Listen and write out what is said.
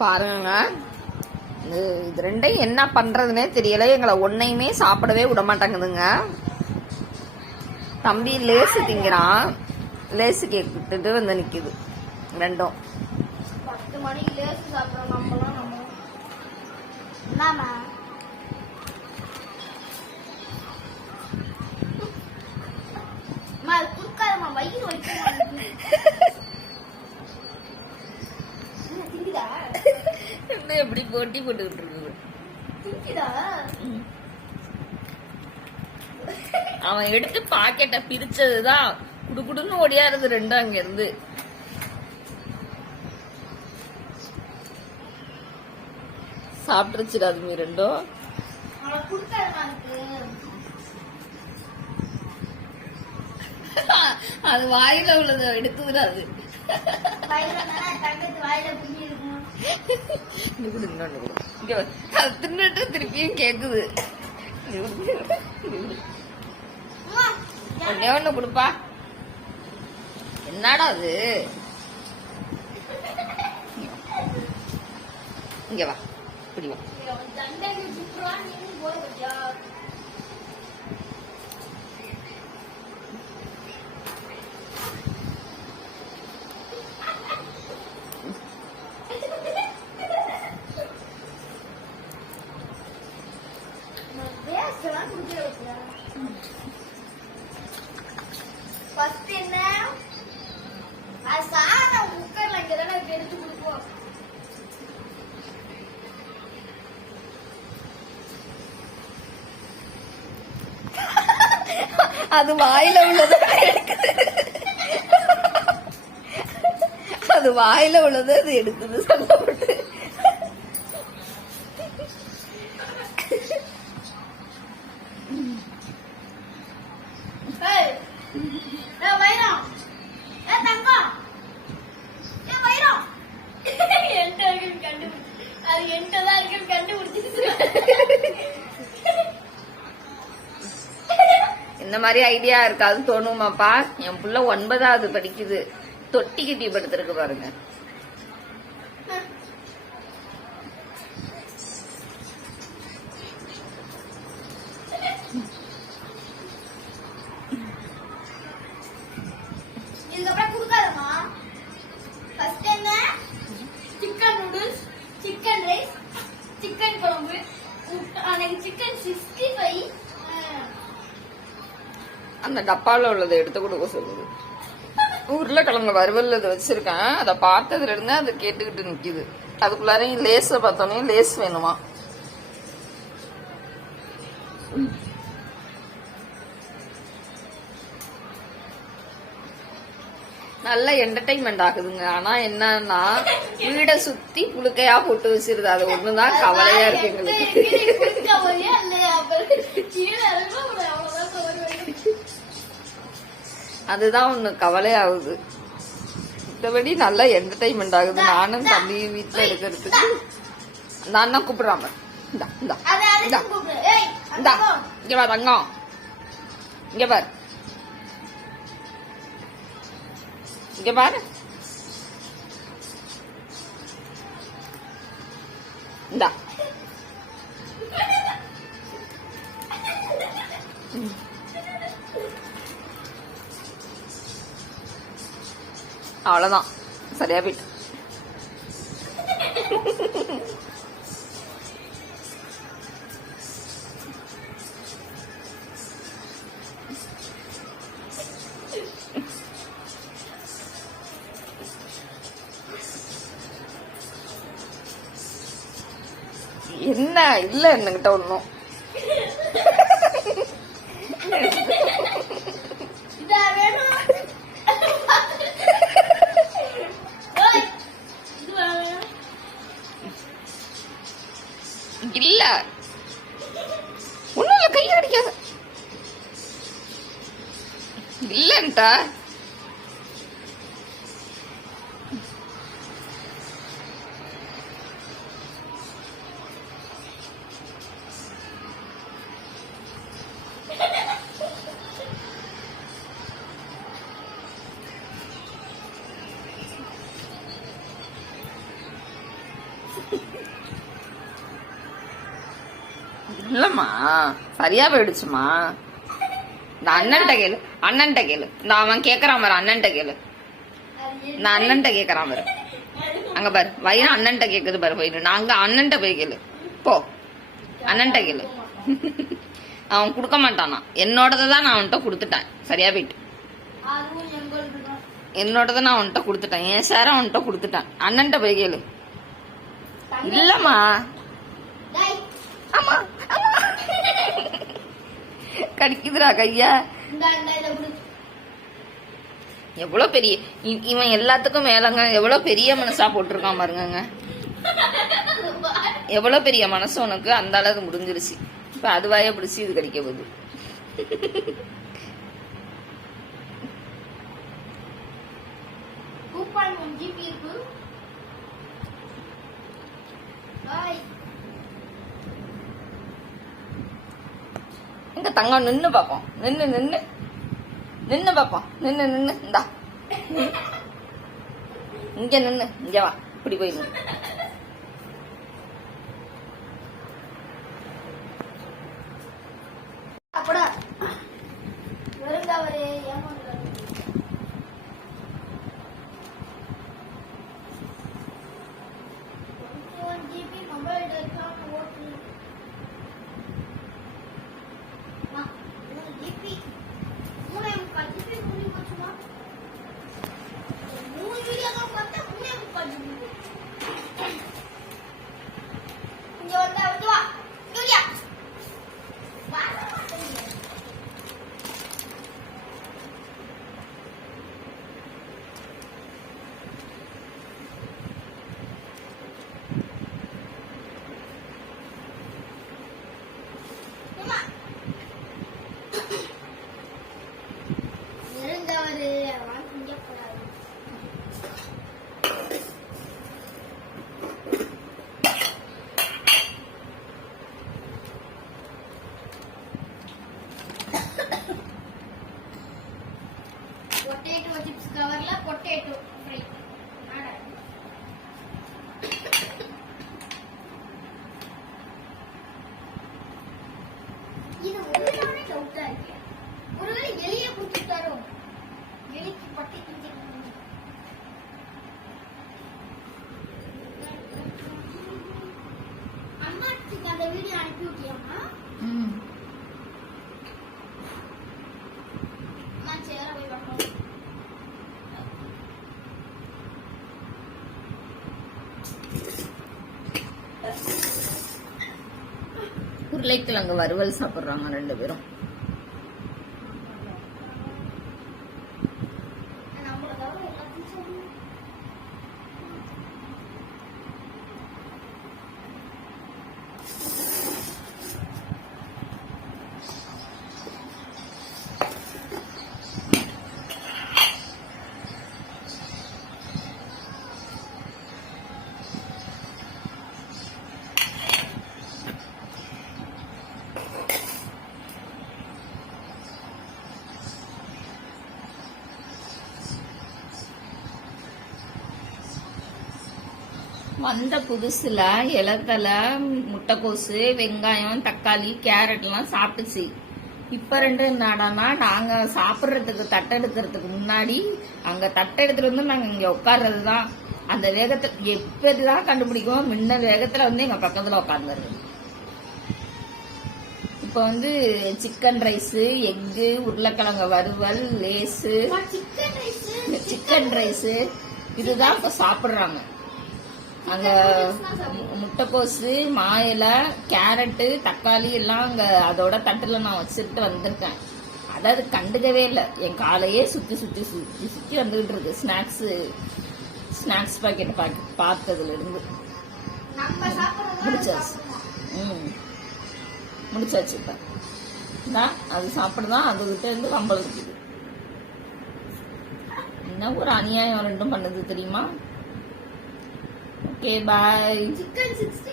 பாருங்க, இது ரெண்டையும் என்ன பண்றதுன்னே தெரியல. எங்களை ஒன்னையுமே சாப்பிடவே விட மாட்டாங்குதுங்க. தம்பி லேசு திங்கிறான், லேசு கேட்டுட்டு வந்து நிக்குது ரெண்டும். 10 மணிக்கு லேசு சாப்பிட்றோம் நம்மளாம். என்னம்மா குடுக்காதம்மா, வயிறு வலிக்குது. எப்படி போட்டி போட்டுக்கிட்டு இருக்கு. அவன் எடுத்து பாக்கெட்டை பிரிச்சதுதான் குடுக்குடுன்னு ஓடியாருது ரெண்டும் அங்க இருந்து. சாப்பிட்டுருச்சுடா அது ரெண்டும். அது வாயில உள்ளத எடுத்துடாது. தின்னுட்டு திருப்பியும் கேக்குது. ஒன்னே ஒண்ணு கொடுப்பா. என்னடா அது? இங்க வா, இப்படி வா. ஃபர்ஸ்ட் என்ன அது சார குக்கர்ல இங்கதானே எடுத்து கொடுப்போம். அது வாயில உள்ளது அது வாயில உள்ளது அது எடுக்குது சொல்லப்பட்டு. இந்த மாதிரி ஐடியா இருக்காது தோணுமாப்பா? என் புள்ள 9வது படிக்குது, தொட்டிக்கு தீ படுத்திருக்கு பாருங்க. இதுக்கப்புறம் குடுக்காதம்மா. ஃபர்ஸ்ட் என்ன? Chicken noodles, chicken rice, chicken குழம்பு, அன்னைக்கு சிக்கன் 65. அந்த டப்பால உள்ளதை எடுத்து கொடுக்க சொல்லுது. உருளைக்கிழங்கு வறுவல் வச்சிருக்கேன், அதை பார்த்ததுல இருந்து அதை கேட்டுக்கிட்டு நிக்குது. அதுக்குள்ளாரையும் லேஸ பார்த்தோன்னே லேஸ் வேணுமா. நல்ல என்டர்டைன்மெண்ட் ஆகுதுங்க. ஆனா என்னன்னா வீட சுத்தி புழுக்கையா போட்டு வச்சிருது. அது ஒண்ணுதான் கவலையா இருக்கு எங்களுக்கு. அதுதான் ஒண்ணு கவலையாகுது. மற்றபடி நல்லா என்டர்டைன்மெண்ட் ஆகுது. நானும் தம்பி வீட்டுல இருக்கிறதுக்கு அந்த அண்ணன் கூப்பிடுறாங்க. இங்க வா தங்கம், இங்க பாரு, இங்க பாரு. இந்தா அவ்வளவுதான், சரியா போயிட்டு. என்ன இல்ல என்கிட்ட ஒண்ணும். இல்ல ஒண்ணும் இல்ல, கையை அடிக்காத. இல்லன்ட்டா இல்லம்மா சரியா போயிடுச்சுமா. இந்த அண்ணன்ட்ட கேளு, அண்ணன்ட்ட கேளு. இந்த அவன் கேக்குறான் பாரு, அண்ணன்ட்ட கேளு. நான் அண்ணன்ட்ட கேக்குறான் பாரு, அங்க பாரு வயிறு அண்ணன்ட்ட கேக்குது பாரு வயிறு. நான் அங்க அண்ணன்ட்ட போய் கேளு போ, அண்ணன்ட்ட கேளு. அவன் கொடுக்க மாட்டானா, என்னோடதான் நான் அவன்கிட்ட கொடுத்துட்டேன். சரியா போயிட்டு அதுவும் எங்களுக்கு தான். என்னோடத நான் அவன்கிட்ட கொடுத்துட்டேன், என் சார அவன்கிட்ட கொடுத்துட்டேன். அண்ணன்ட்ட போய் கேளு. இல்லம்மா டேய், ஆமா ஆமா. கடிக்குதுடா கையா. இந்தா இதை கொடு. எவ்வளவு பெரிய இவன் எல்லாத்துக்கும் மேலங்க எவ்வளவு பெரிய மனசா போட்டிருக்கான் பாருங்க. எவ்வளவு பெரிய மனசு உனக்கு, அந்த அளவுக்கு முடிஞ்சிருச்சு. இப்ப அதுவாயே பிடிச்சி இது கடிக்க போகுது. GB இருக்கு. பாய். எங்க தங்கம் நின்னு பாப்போம், நின்னு நின்னு நின்னு பாப்போம், நின்னு நின்னு. இந்தா இங்க நின்னு, இங்க வா, இப்படி போய் நின்னு. அப்படா வருங்கவரே ஏமாந்துறாரு. GB மொபைல் டேட்டா ஓட்டு. மா 3 GB 3 GB முடிஞ்சு போச்சுமா. 3 வீடியோ தான் பார்த்தா 3 GB. இங்க வந்தா வா ஜூலியா வா. இருந்தவரு வாங்கிக்க கூடாது. பொட்டேட்டோ சிப்ஸ் கவர்ல பொட்டேட்டோ ஃப்ரை. இது ஒருவேளை டவுட்டா இருக்கு. ஒருவேளை எலிய கொடுத்துட்டாரோ, எலிக்கு பட்டி கிஞ்சிருக்கு. அம்மாக்கு அந்த வீடியோ அனுப்பி விட்டியாமா? அம்மா சேர போய் பார்க்கணும். உருளைக்கிழங்கு வறுவல் சாப்பிடுறாங்க 2 பேரும். நம்மள தவிர எல்லாத்தையும் சொல்லணும். வந்த புதுசுல இலத்தலை, முட்டைக்கோசு, வெங்காயம், தக்காளி, கேரட் எல்லாம் சாப்பிட்டுச்சு. இப்ப 2 என்னடானா, நாங்க சாப்பிடுறதுக்கு தட்டெடுக்கிறதுக்கு முன்னாடி அங்க தட்டெடுத்துட்டு வந்து நாங்க இங்க உட்கார்றதுதான். அந்த வேகத்துல எப்படிதான் கண்டுபிடிக்கும், முன்ன வேகத்துல வந்து எங்க பக்கத்துல உட்கார்ந்துருது. இப்ப வந்து சிக்கன் ரைஸ், எக்கு, உருளைக்கிழங்கு வறுவல், லேசு, சிக்கன் ரைஸ் இதுதான் இப்ப சாப்பிடுறாங்க. அங்க முட்டைக்கோசு, மாயிலை, கேரட்டு, தக்காளி எல்லாம் அங்க அதோட தட்டுல நான் வச்சுட்டு வந்திருக்கேன். அதாவது கண்டுக்கவே இல்லை. என் காலையே சுத்தி சுத்தி சுத்தி சுத்தி வந்துகிட்டு இருக்கு. ஸ்நாக்ஸ் பாக்கெட் பார்த்ததுல இருந்து முடிச்சாச்சு. முடிச்சாச்சு. இப்ப அது சாப்பிடுதான் அதுகிட்ட இருந்து கம்பல் இருக்குது. என்ன ஒரு அநியாயம் 2ம் பண்ணுது தெரியுமா? Okay, bye. Chicken 60